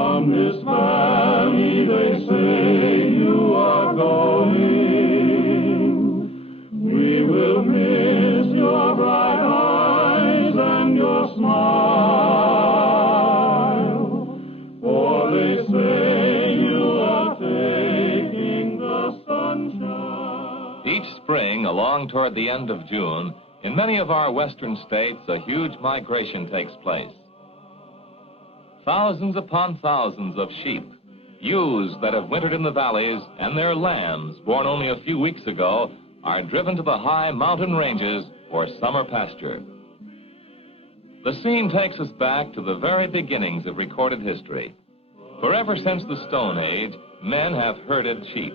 From this valley they say you are going. We will miss your bright eyes and your smile, for they say you are taking the sunshine. Each spring, along toward the end of June, in many of our western states, a huge migration takes place. Thousands upon thousands of sheep, ewes that have wintered in the valleys, and their lambs, born only a few weeks ago, are driven to the high mountain ranges for summer pasture. The scene takes us back to the very beginnings of recorded history. For ever since the Stone Age, men have herded sheep.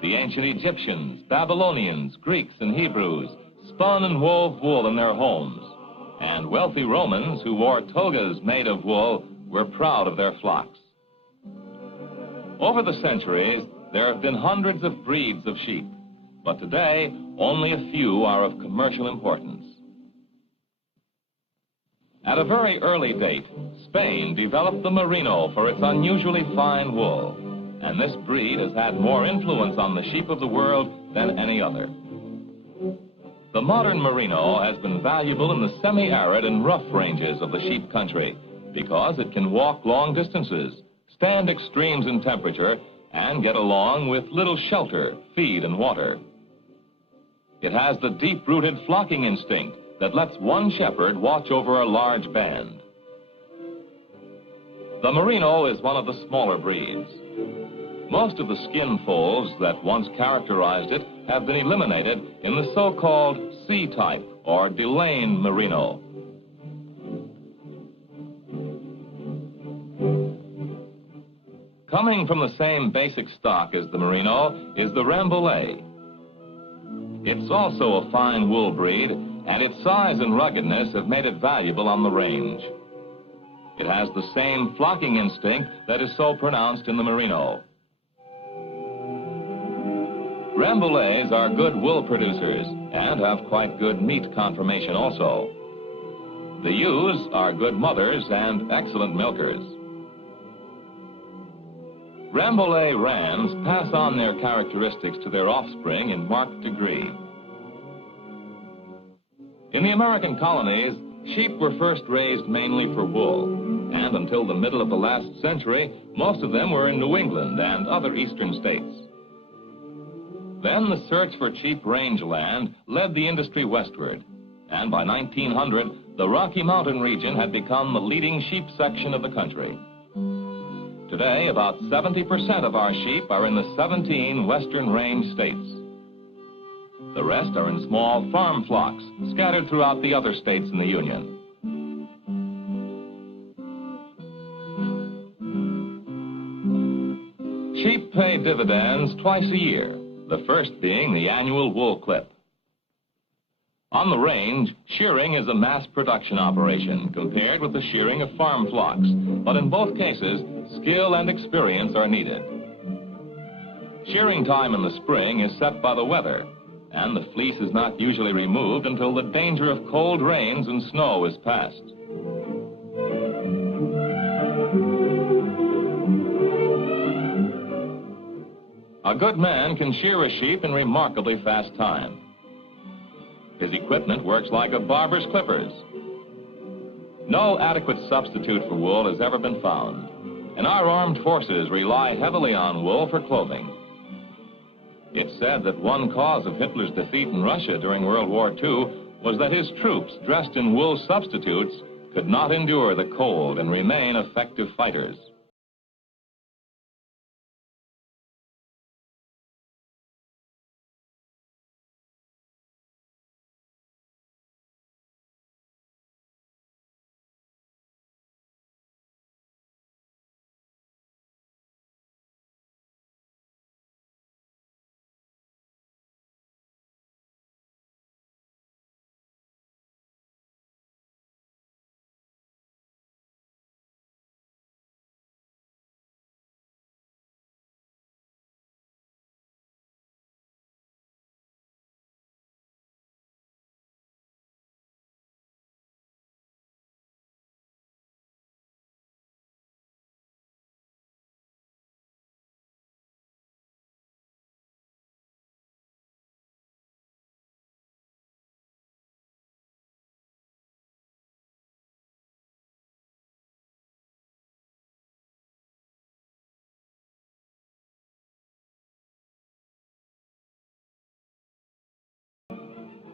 The ancient Egyptians, Babylonians, Greeks, and Hebrews spun and wove wool in their homes, and wealthy Romans who wore togas made of wool were proud of their flocks. Over the centuries, there have been hundreds of breeds of sheep, but today only a few are of commercial importance. At a very early date, Spain developed the merino for its unusually fine wool, and this breed has had more influence on the sheep of the world than any other. The modern merino has been valuable in the semi-arid and rough ranges of the sheep country because it can walk long distances, stand extremes in temperature, and get along with little shelter, feed, and water. It has the deep-rooted flocking instinct that lets one shepherd watch over a large band. The merino is one of the smaller breeds. Most of the skin folds that once characterized it have been eliminated in the so-called C-type or Delaine merino. Coming from the same basic stock as the merino is the Rambouillet. It's also a fine wool breed, and its size and ruggedness have made it valuable on the range. It has the same flocking instinct that is so pronounced in the merino. Rambouillets are good wool producers and have quite good meat conformation also. The ewes are good mothers and excellent milkers. Rambouillet rams pass on their characteristics to their offspring in marked degree. In the American colonies, sheep were first raised mainly for wool, and until the middle of the last century, most of them were in New England and other eastern states. Then the search for cheap rangeland led the industry westward, and by 1900, the Rocky Mountain region had become the leading sheep section of the country. Today, about 70% of our sheep are in the 17 western range states. The rest are in small farm flocks scattered throughout the other states in the Union. Sheep pay dividends twice a year, the first being the annual wool clip. On the range, shearing is a mass production operation compared with the shearing of farm flocks, but in both cases, skill and experience are needed. Shearing time in the spring is set by the weather, and the fleece is not usually removed until the danger of cold rains and snow is past. A good man can shear a sheep in remarkably fast time. His equipment works like a barber's clippers. No adequate substitute for wool has ever been found, and our armed forces rely heavily on wool for clothing. It's said that one cause of Hitler's defeat in Russia during World War II was that his troops, dressed in wool substitutes, could not endure the cold and remain effective fighters.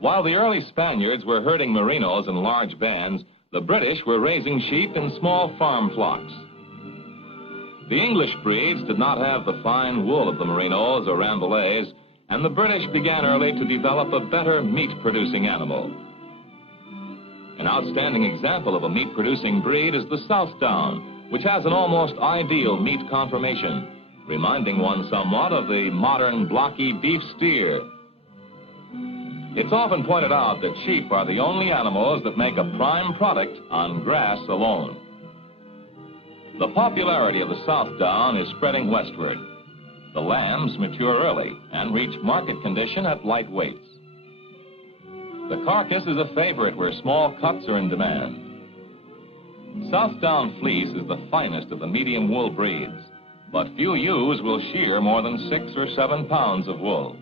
While the early Spaniards were herding merinos in large bands, the British were raising sheep in small farm flocks. The English breeds did not have the fine wool of the merinos or Rambouillets, and the British began early to develop a better meat-producing animal. An outstanding example of a meat-producing breed is the Southdown, which has an almost ideal meat conformation, reminding one somewhat of the modern blocky beef steer. It's often pointed out that sheep are the only animals that make a prime product on grass alone. The popularity of the Southdown is spreading westward. The lambs mature early and reach market condition at light weights. The carcass is a favorite where small cuts are in demand. Southdown fleece is the finest of the medium wool breeds, but few ewes will shear more than 6 or 7 pounds of wool.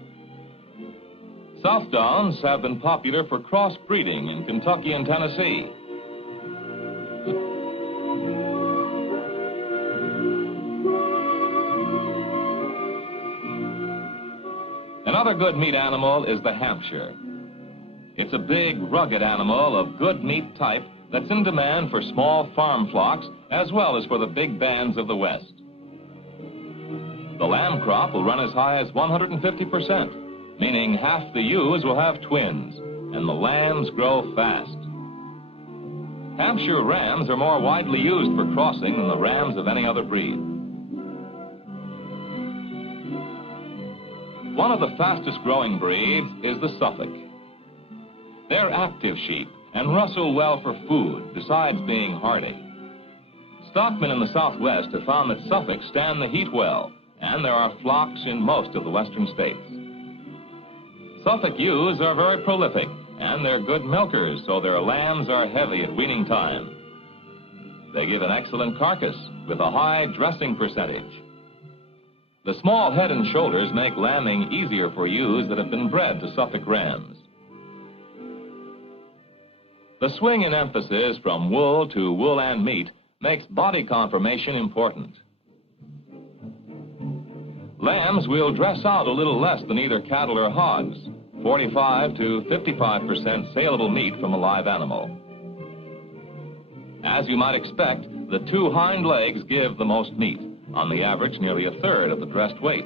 Southdowns have been popular for crossbreeding in Kentucky and Tennessee. Another good meat animal is the Hampshire. It's a big, rugged animal of good meat type that's in demand for small farm flocks as well as for the big bands of the West. The lamb crop will run as high as 150%, meaning half the ewes will have twins, and the lambs grow fast. Hampshire rams are more widely used for crossing than the rams of any other breed. One of the fastest growing breeds is the Suffolk. They're active sheep and rustle well for food, besides being hardy. Stockmen in the Southwest have found that Suffolks stand the heat well, and there are flocks in most of the western states. Suffolk ewes are very prolific, and they're good milkers, so their lambs are heavy at weaning time. They give an excellent carcass with a high dressing percentage. The small head and shoulders make lambing easier for ewes that have been bred to Suffolk rams. The swing in emphasis from wool to wool and meat makes body conformation important. Lambs will dress out a little less than either cattle or hogs, 45 to 55% saleable meat from a live animal. As you might expect, the 2 hind legs give the most meat, on the average nearly a third of the dressed weight.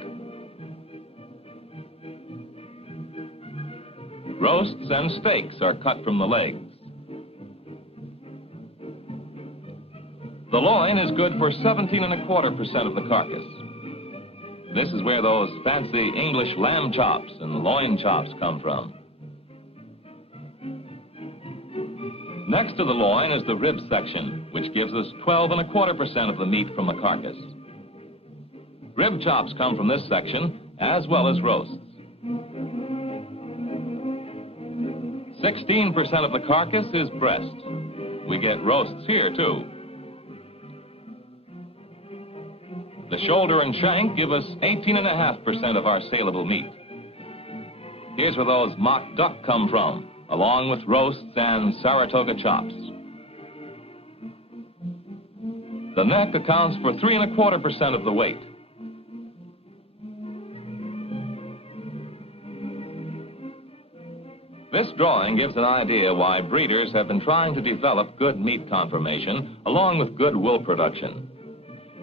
Roasts and steaks are cut from the legs. The loin is good for 17.25% of the carcass. This is where those fancy English lamb chops and loin chops come from. Next to the loin is the rib section, which gives us 12.25% of the meat from the carcass. Rib chops come from this section, as well as roasts. 16% of the carcass is breast. We get roasts here, too. The shoulder and shank give us 18.5% of our saleable meat. Here's where those mock duck come from, along with roasts and Saratoga chops. The neck accounts for 3.25% of the weight. This drawing gives an idea why breeders have been trying to develop good meat conformation along with good wool production.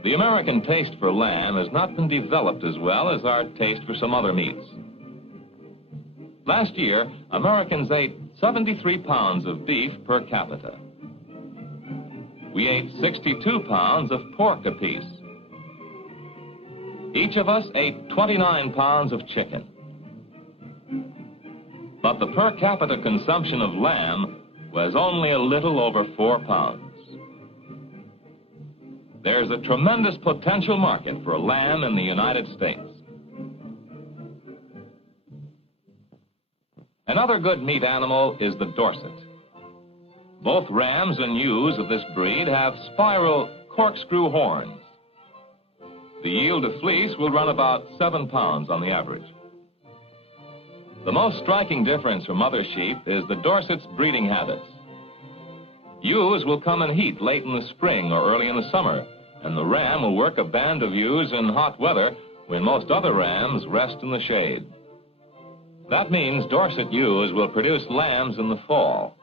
The American taste for lamb has not been developed as well as our taste for some other meats. Last year, Americans ate 73 pounds of beef per capita. We ate 62 pounds of pork apiece. Each of us ate 29 pounds of chicken. But the per capita consumption of lamb was only a little over 4 pounds. There's a tremendous potential market for lamb in the United States. Another good meat animal is the Dorset. Both rams and ewes of this breed have spiral corkscrew horns. The yield of fleece will run about 7 pounds on the average. The most striking difference from other sheep is the Dorset's breeding habits. Ewes will come in heat late in the spring or early in the summer, and the ram will work a band of ewes in hot weather when most other rams rest in the shade. That means Dorset ewes will produce lambs in the fall.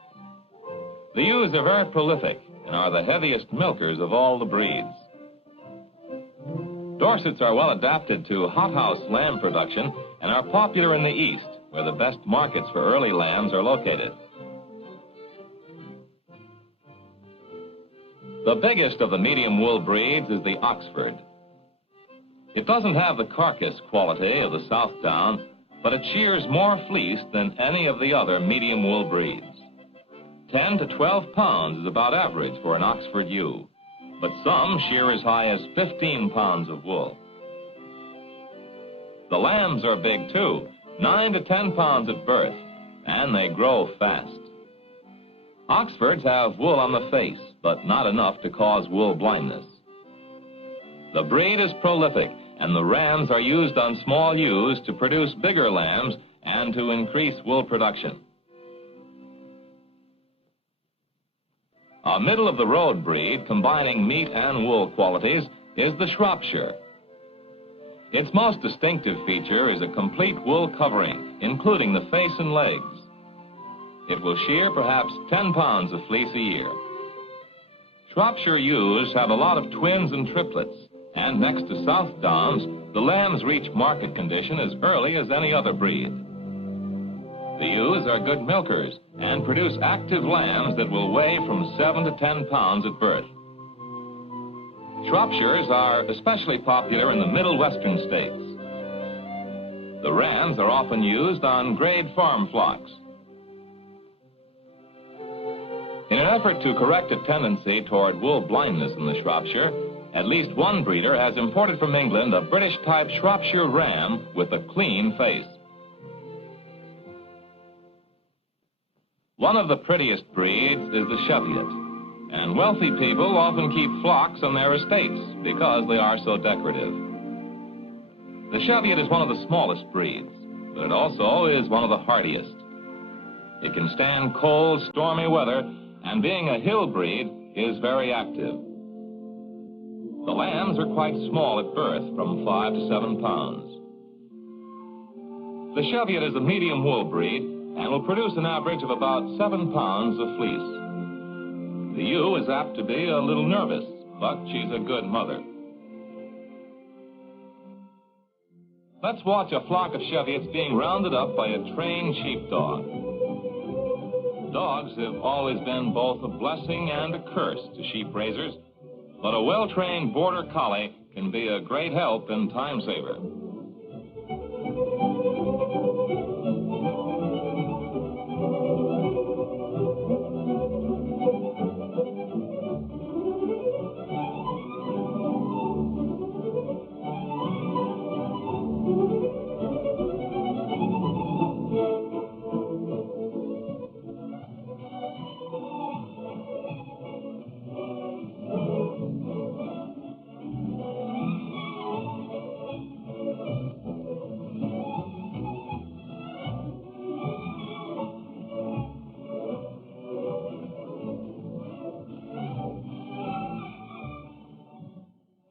The ewes are very prolific and are the heaviest milkers of all the breeds. Dorsets are well adapted to hothouse lamb production and are popular in the East, where the best markets for early lambs are located. The biggest of the medium wool breeds is the Oxford. It doesn't have the carcass quality of the Southdown, but it shears more fleece than any of the other medium wool breeds. 10 to 12 pounds is about average for an Oxford ewe, but some shear as high as 15 pounds of wool. The lambs are big too, 9 to 10 pounds at birth, and they grow fast. Oxfords have wool on the face, but not enough to cause wool blindness. The breed is prolific, and the rams are used on small ewes to produce bigger lambs and to increase wool production. A middle-of-the-road breed combining meat and wool qualities is the Shropshire. Its most distinctive feature is a complete wool covering, including the face and legs. It will shear perhaps 10 pounds of fleece a year. Shropshire ewes have a lot of twins and triplets, and next to Southdowns, the lambs reach market condition as early as any other breed. The ewes are good milkers and produce active lambs that will weigh from 7 to 10 pounds at birth. Shropshires are especially popular in the Middle Western states. The rams are often used on grade farm flocks. In an effort to correct a tendency toward wool blindness in the Shropshire, at least one breeder has imported from England a British-type Shropshire ram with a clean face. One of the prettiest breeds is the Cheviot, and wealthy people often keep flocks on their estates because they are so decorative. The Cheviot is one of the smallest breeds, but it also is one of the hardiest. It can stand cold, stormy weather, and being a hill breed, is very active. The lambs are quite small at birth, from 5 to 7 pounds. The Cheviot is a medium wool breed and will produce an average of about 7 pounds of fleece. The ewe is apt to be a little nervous, but she's a good mother. Let's watch a flock of Cheviots being rounded up by a trained sheepdog. Dogs have always been both a blessing and a curse to sheep raisers, but a well-trained border collie can be a great help and time saver.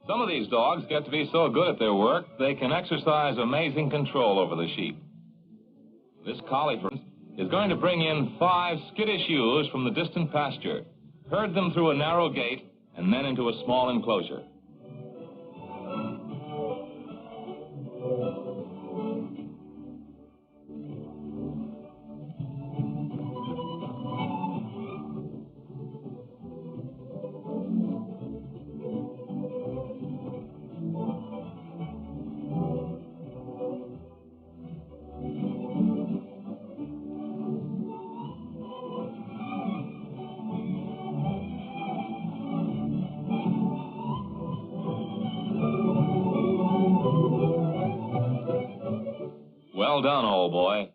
Some of these dogs get to be so good at their work, they can exercise amazing control over the sheep. This collie, for instance, is going to bring in 5 skittish ewes from the distant pasture, herd them through a narrow gate, and then into a small enclosure. Well done, old boy.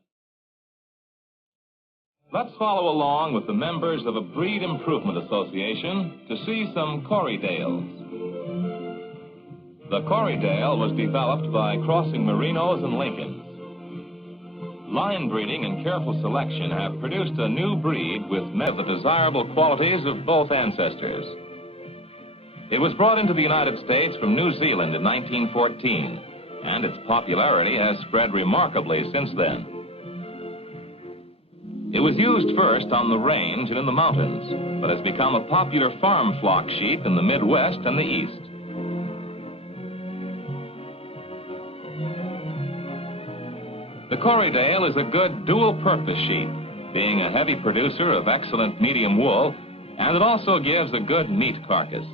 Let's follow along with the members of a Breed Improvement Association to see some Corriedales. The Corriedale was developed by crossing Merinos and Lincolns. Line breeding and careful selection have produced a new breed with many of the desirable qualities of both ancestors. It was brought into the United States from New Zealand in 1914, and its popularity has spread remarkably since then. It was used first on the range and in the mountains, but has become a popular farm flock sheep in the Midwest and the East. The Corriedale is a good dual-purpose sheep, being a heavy producer of excellent medium wool, and it also gives a good meat carcass.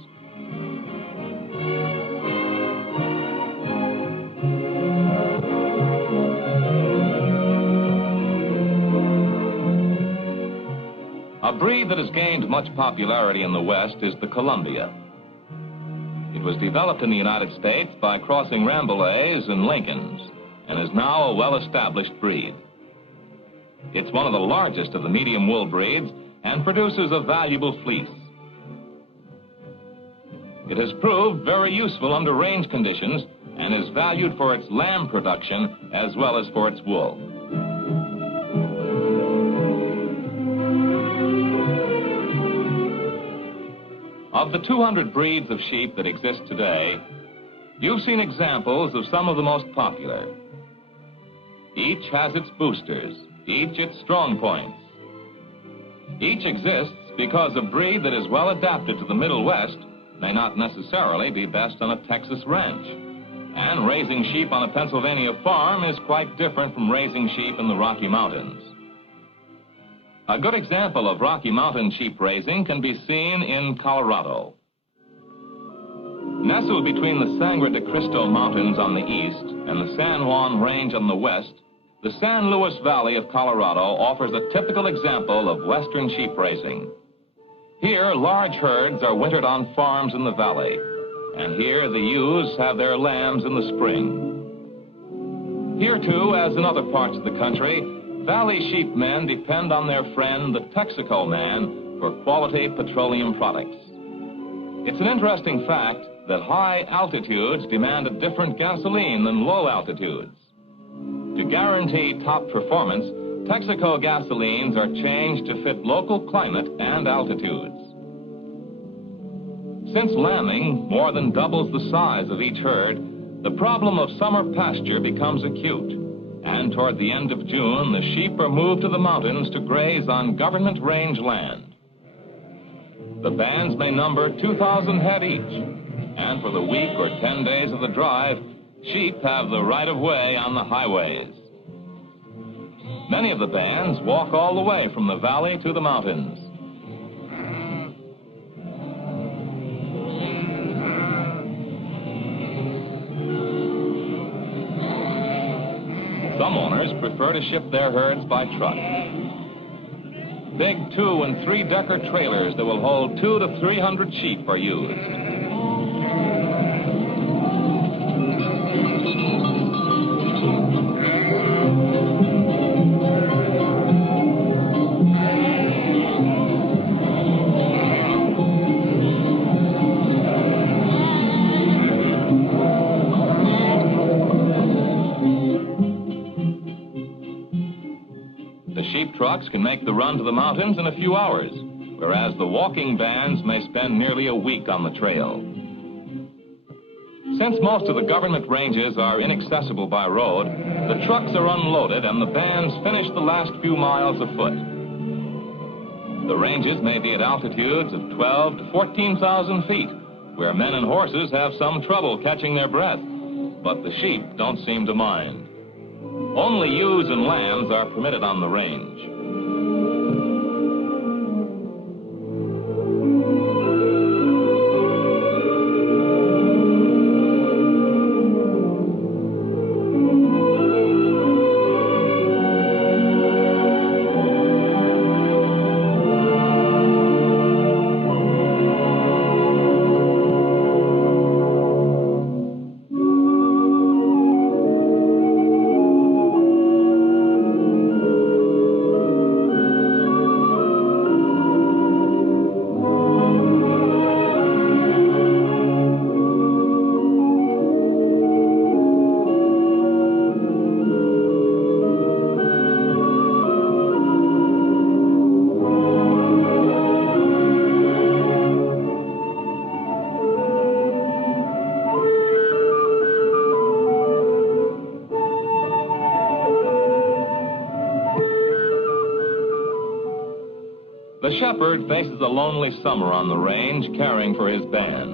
A breed that has gained much popularity in the West is the Columbia. It was developed in the United States by crossing Rambouillets and Lincolns, and is now a well-established breed. It's one of the largest of the medium wool breeds and produces a valuable fleece. It has proved very useful under range conditions and is valued for its lamb production as well as for its wool. Of the 200 breeds of sheep that exist today, you've seen examples of some of the most popular. Each has its boosters, each its strong points. Each exists because a breed that is well adapted to the Middle West may not necessarily be best on a Texas ranch. And raising sheep on a Pennsylvania farm is quite different from raising sheep in the Rocky Mountains. A good example of Rocky Mountain sheep raising can be seen in Colorado. Nestled between the Sangre de Cristo Mountains on the east and the San Juan Range on the west, the San Luis Valley of Colorado offers a typical example of western sheep raising. Here, large herds are wintered on farms in the valley, and here the ewes have their lambs in the spring. Here, too, as in other parts of the country, valley sheepmen depend on their friend, the Texaco man, for quality petroleum products. It's an interesting fact that high altitudes demand a different gasoline than low altitudes. To guarantee top performance, Texaco gasolines are changed to fit local climate and altitudes. Since lambing more than doubles the size of each herd, the problem of summer pasture becomes acute. And toward the end of June, the sheep are moved to the mountains to graze on government range land. The bands may number 2,000 head each, and for the week or 10 days of the drive, sheep have the right-of-way on the highways. Many of the bands walk all the way from the valley to the mountains. Some owners prefer to ship their herds by truck. Big 2- and 3-decker trailers that will hold 200 to 300 sheep are used. Trucks can make the run to the mountains in a few hours, whereas the walking bands may spend nearly a week on the trail. Since most of the government ranges are inaccessible by road, the trucks are unloaded and the bands finish the last few miles afoot. The ranges may be at altitudes of 12 to 14,000 feet, where men and horses have some trouble catching their breath, but the sheep don't seem to mind. Only ewes and lambs are permitted on the range. The shepherd faces a lonely summer on the range, caring for his band.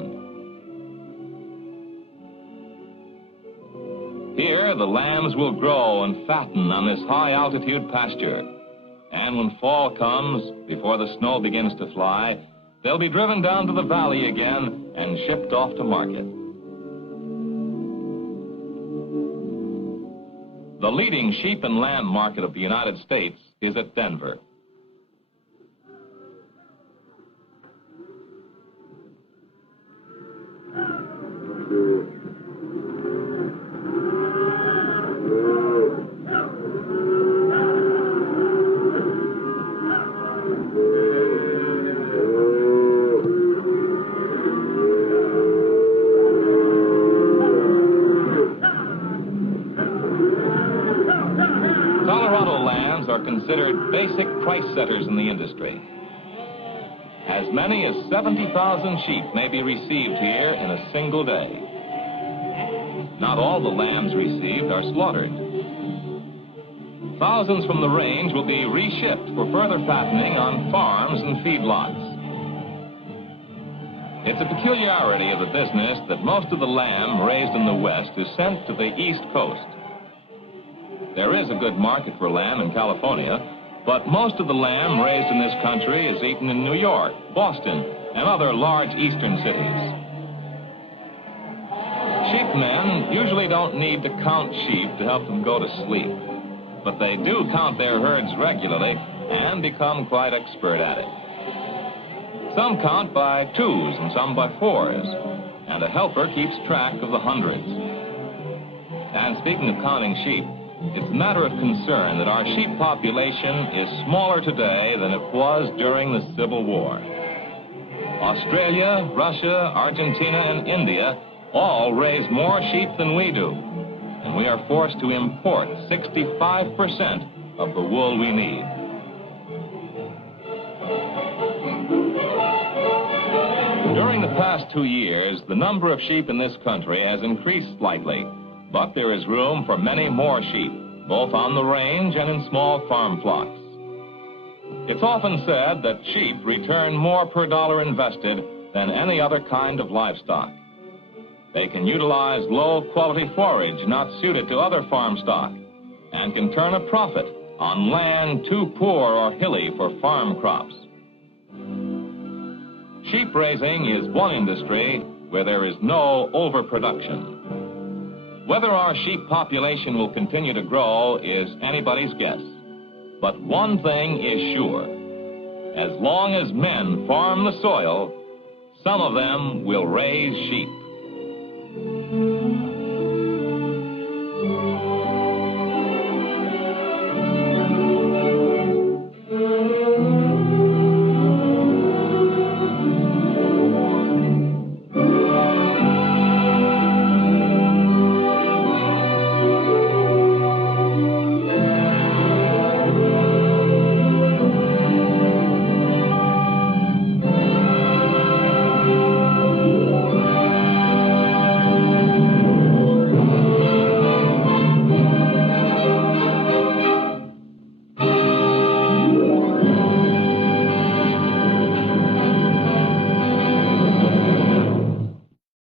Here, the lambs will grow and fatten on this high-altitude pasture. And when fall comes, before the snow begins to fly, they'll be driven down to the valley again and shipped off to market. The leading sheep and lamb market of the United States is at Denver. Colorado lambs are considered basic price setters in the industry. As many as 70,000 sheep may be received here in a single day. Not all the lambs received are slaughtered. Thousands from the range will be reshipped for further fattening on farms and feedlots. It's a peculiarity of the business that most of the lamb raised in the West is sent to the East Coast. There is a good market for lamb in California, but most of the lamb raised in this country is eaten in New York, Boston, and other large eastern cities. Sheepmen usually don't need to count sheep to help them go to sleep, but they do count their herds regularly and become quite expert at it. Some count by twos and some by fours, and a helper keeps track of the hundreds. And speaking of counting sheep, it's a matter of concern that our sheep population is smaller today than it was during the Civil War. Australia, Russia, Argentina, and India all raise more sheep than we do, and we are forced to import 65% of the wool we need. During the past 2 years, the number of sheep in this country has increased slightly. But there is room for many more sheep, both on the range and in small farm flocks. It's often said that sheep return more per dollar invested than any other kind of livestock. They can utilize low-quality forage not suited to other farm stock and can turn a profit on land too poor or hilly for farm crops. Sheep raising is one industry where there is no overproduction. Whether our sheep population will continue to grow is anybody's guess. But one thing is sure. As long as men farm the soil, some of them will raise sheep.